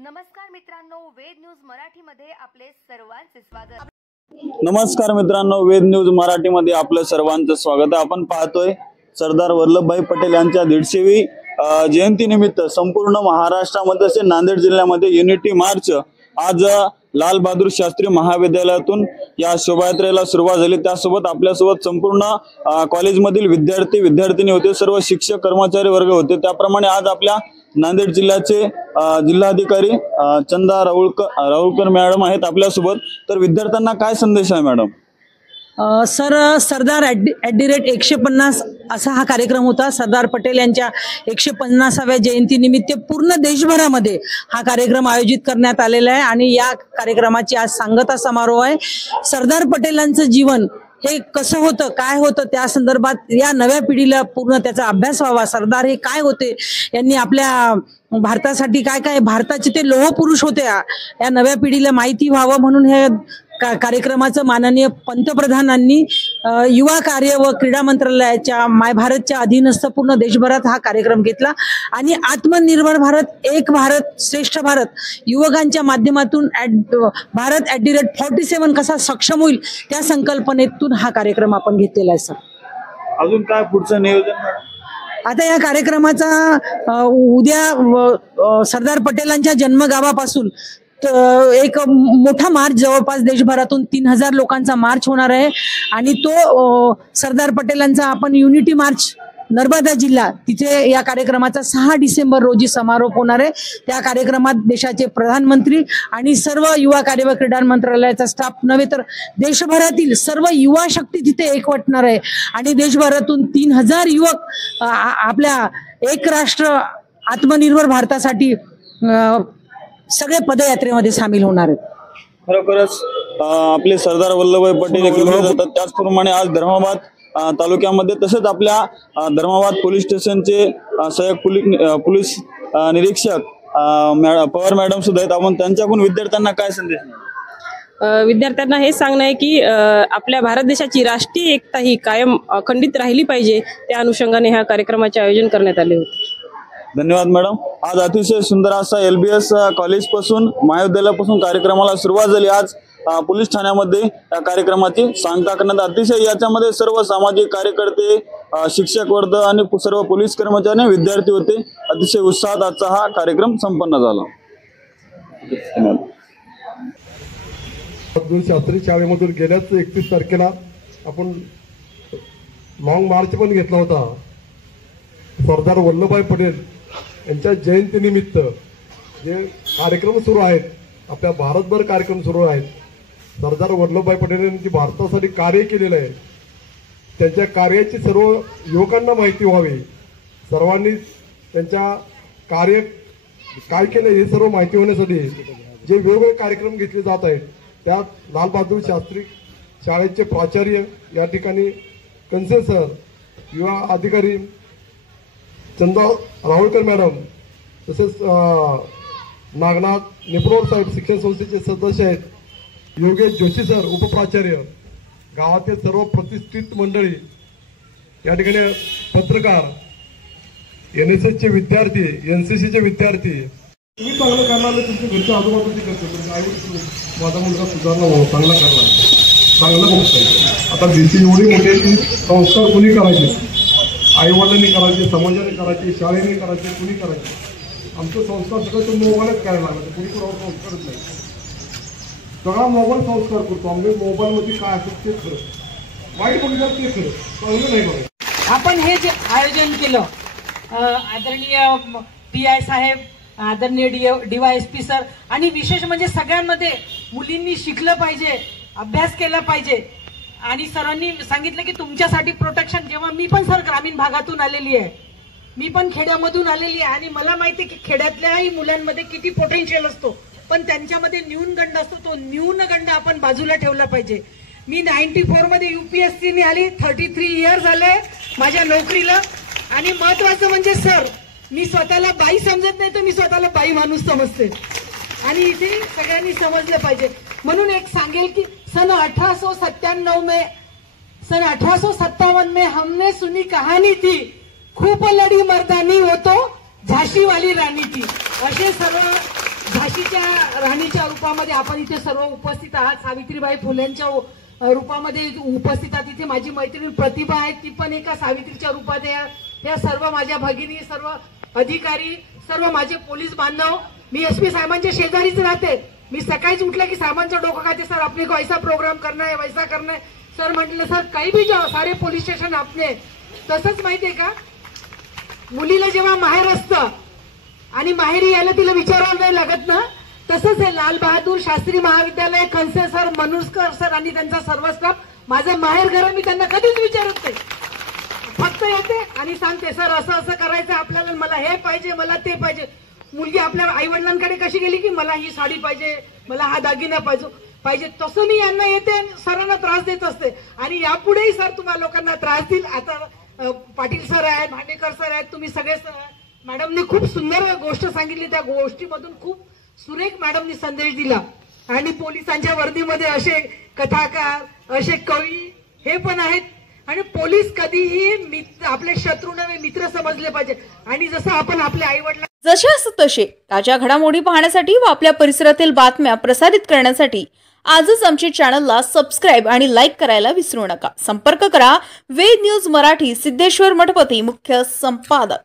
नमस्कार मित्रांनो, वेद न्यूज मराठीमध्ये आपले सर्वांचे स्वागत। नमस्कार मित्रांनो, वेद न्यूज मराठीमध्ये आपलं सर्वांचं स्वागत आहे। आपण पाहतोय सरदार वल्लभभाई पटेल यांच्या 150वी जयंतीनिमित्त संपूर्ण महाराष्ट्रामध्ये असे नांदेड जिल्ह्यामध्ये युनिटी मार्च आज लाल बहादूर शास्त्री महाविद्यालयातून या शोभायात्रेला सुरुवात झाली। त्यासोबत आपल्यासोबत संपूर्ण कॉलेजमधील विद्यार्थी विद्यार्थिनी होते, सर्व शिक्षक कर्मचारी वर्ग होते। त्याप्रमाणे आज आपल्या नांदेड जिल्ह्याचे जिल्हाधिकारी चंदा राहुळकर मॅडम आहेत आपल्यासोबत। तर विद्यार्थ्यांना काय संदेश आहे मॅडम? सर, सरदार @150 असा हा कार्यक्रम होता। सरदार पटेल यांच्या 150व्या जयंतीनिमित्त पूर्ण देशभरामध्ये हा कार्यक्रम आयोजित करण्यात आलेला आहे आणि या कार्यक्रमाची आज सांगता समारोह आहे। सरदार पटेलांचं जीवन हे कसं होतं, काय होतं, त्या संदर्भात या नव्या पिढीला पूर्ण त्याचा अभ्यास व्हावा। सरदार हे काय होते, यांनी आपल्या भारतासाठी काय काय, भारताचे ते लोह पुरुष होते, या नव्या पिढीला माहिती व्हावं म्हणून हे कार्यक्रमाचं माननीय पंतप्रधानांनी युवा कार्य व क्रीडा मंत्रालयाच्या माय भारतच्या अधीनस्थ पूर्ण देशभरात हा कार्यक्रम घेतला आणि आत्मनिर्भर भारत, एक भारत श्रेष्ठ भारत युवकांच्या माध्यमातून भारत @47 कसा सक्षम होईल त्या संकल्पनेतून हा कार्यक्रम आपण घेतलेला आहे। सर, अजून काय पुढचं नियोजन? आता या कार्यक्रमाचा उद्या सरदार पटेलांच्या जन्मगावापासून एक मोठा मार्च, जवळपास देशभरातून 3000 लोकांचा मार्च होणार आहे आणि तो सरदार पटेलांचा आपण युनिटी मार्च नर्मदा जिल्हा तिथे या कार्यक्रमाचा 6 डिसेंबर रोजी समारोप होणार आहे। त्या कार्यक्रमात देशाचे प्रधानमंत्री आणि सर्व युवा कार्य व क्रीडा मंत्रालयाचा स्टाफ नव्हे तर देशभरातील सर्व युवा शक्ती तिथे एकवटणार आहे आणि देशभरातून 3000 युवक आपल्या एक राष्ट्र आत्मनिर्भर भारतासाठी सगळे पदयात्रेमध्ये सामील होणार आहेत। खरोखरच आपले सरदार वल्लभभाई पटेल एकले जातात। त्याचप्रमाणे आज धर्माबाद तालुक्यामध्ये तसेच आपल्या धर्माबाद पोलीस स्टेशनचे सहाय्यक पोलीस निरीक्षक पवार मॅडम सुद्धा आहेत। आपण त्यांच्याकडून विद्यार्थ्यांना काय संदेश? विद्यार्थ्यांना हे सांगणं आहे की आपल्या भारत देशाची राष्ट्रीय एकता ही कायम अखंडित राहिली पाहिजे, त्या अनुषंगाने ह्या कार्यक्रमाचे आयोजन करण्यात आले होते। धन्यवाद मॅडम। आज अतिशय सुंदर असा LBS कॉलेज पासून महाविद्यालयापासून कार्यक्रमाला सुरुवात झाली। आज पोलीस ठाण्यामध्ये या कार्यक्रमाची सांगता करण्यात अतिशय याच्यामध्ये सर्व सामाजिक कार्यकर्ते, शिक्षक वर्ग आणि सर्व पोलीस कर्मचारी विद्यार्थी होते। अतिशय उत्साहात आजचा हा कार्यक्रम संपन्न झाला। शास्त्री शाळेमधून गेल्याच 31 तारखेला आपण लॉंग मार्च पण घेतला होता। सरदार वल्लभभाई पटेल यांच्या जयंतीनिमित्त जे कार्यक्रम सुरू आहेत, आपल्या भारतभर कार्यक्रम सुरू आहेत। सरदार वल्लभभाई पटेल यांनी भारतासाठी कार्य केलेलं आहे, त्यांच्या कार्याची सर्व युवकांना माहिती व्हावी, सर्वांनी त्यांच्या कार्य काय केलं हे सर्व माहिती होण्यासाठी जे वेगवेगळे कार्यक्रम घेतले जात आहेत, त्यात लाल बहादूर शास्त्री शाळेचे प्राचार्य या ठिकाणी कन्सेल सर, युवा अधिकारी चंदा राहुळकर मॅडम, तसेच नागनाथ निपरोड साहेब शिक्षण संस्थेचे सदस्य आहेत, योगेश जोशी सर उपप्राचार्य, गावातील सर्व प्रतिष्ठित मंडळी, या ठिकाणी पत्रकार, NSSचे विद्यार्थी, NCCचे विद्यार्थी, तुम्ही चांगलं करणार, तुमच्या घरच्या आजूबाजूची करते, माझा मुलगा सुधारला हो, चांगला करणार, चांगलं गोष्ट आहे। आता भीती एवढी मोठी की संस्कार कोणी करायचे, आई वडिलांनी करायचे, समाजाने करायचे, शाळेने करायचे, कुणी करायचे। आमचे संस्कार सगळं तो मोबाईलच करायला लागला, कुणी कोणावर संस्कारच नाही, सगळा मोबाईल संस्कार करतो। आम्ही मोबाईलमध्ये काय असेल ते खरं, वाईट बघितलं ते खरं, चांगलं नाही बघा। आपण हे जे आयोजन केलं, आदरणीय PI साहेब, आदरणीय DYSP सर आणि विशेष म्हणजे सगळ्यांमध्ये मुलींनी शिकलं पाहिजे, अभ्यास केला पाहिजे आणि सरांनी सांगितलं की तुमच्यासाठी प्रोटेक्शन। जेव्हा मी पण सर ग्रामीण भागातून आलेली आहे, मी पण खेड्यामधून आलेली आहे आणि मला माहिती आहे की खेड्यातल्याही मुलांमध्ये किती पोटेन्शियल असतो, पण त्यांच्यामध्ये न्यूनगंड असतो, तो न्यूनगंड आपण बाजूला ठेवला पाहिजे। मी 94 मध्ये UPSC ने आली, 33 इयर्स झाले माझ्या नोकरीला आणि महत्वाचं म्हणजे सर, मी स्वतःला बाई समजत नाही तर मी स्वतःला बाई माणूस समजते आणि इथे सगळ्यांनी समजलं पाहिजे। म्हणून एक सांगेल की सन 1857 में हमने सुनी कहानी थी, खूप लढी मर्दानी होतो झाशी वाली राणी थी, असे सर्व झाशीच्या राणीच्या रूपामध्ये आपण इथे सर्व उपस्थित आहात. सावित्रीबाई फुलेंच्या रूपामध्ये उपस्थित आहात. इथे माझी मैत्रीण प्रतिभा आहे, ती पण एका सावित्रीच्या रूपात आहे. या सर्व माझ्या भगिनी, सर्व अधिकारी, सर्व माझे पोलीस बांधव. मी एसपी साहेबांच्या शेजारीच राहते. मी सकाळीच उठले की साहेबांचं डोकं खाते, सर आपने को ऐसा प्रोग्राम करना है, वैसा करना है. सर म्हटलं सर काही भी जाओ, सारे पोलीस स्टेशन आपने. तसंच माहितीये का, मुलीला जेव्हा माहेर असतं आणि माहेरी यायला तिला विचारायला नाही लागत ना, तसंच हे लाल बहादूर शास्त्री महाविद्यालय, खनसे सर, मनुष्कर सर आणि त्यांचा सर्व स्टाफ, माझं माहेर घर मी त्यांना कधीच विचारत नाही. फक्त येते आणि सांगते सर असं असं करायचं आपल्याला, मला हे पाहिजे, मला ते पाहिजे. मुलगी आपल्या आई वडिलांकडे कशी गेली की मला ही साडी पाहिजे, मला हा दागिना पाहिजे, तसं मी यांना येते, सरांना त्रास देत असते. आणि यापुढेही सर तुम्हाला लोकांना त्रास देईल. आता पाटील सर आहेत, भांडेकर सर आहेत, तुम्ही सगळे मॅडमने खूप सुंदर गोष्ट सांगितली. त्या गोष्टीमधून खूप सुरेख मॅडमनी संदेश दिला. आणि पोलिसांच्या वर्दीमध्ये असे कथाकार, असे कवी हे पण आहेत. आणि पोलीस कधीही आपले शत्रू नव्हे, मित्र समजले पाहिजे. आणि जसं आपण आपल्या आई वडिलांना जसे असं तसे ताज्या घडामोडी पाहण्यासाठी व आपल्या परिसरातील बातम्या प्रसारित करण्यासाठी आजच आमच्या चॅनलला सबस्क्राईब आणि लाईक करायला विसरू नका. संपर्क करा वेद न्यूज मराठी, सिद्धेश्वर मठपती, मुख्य संपादक.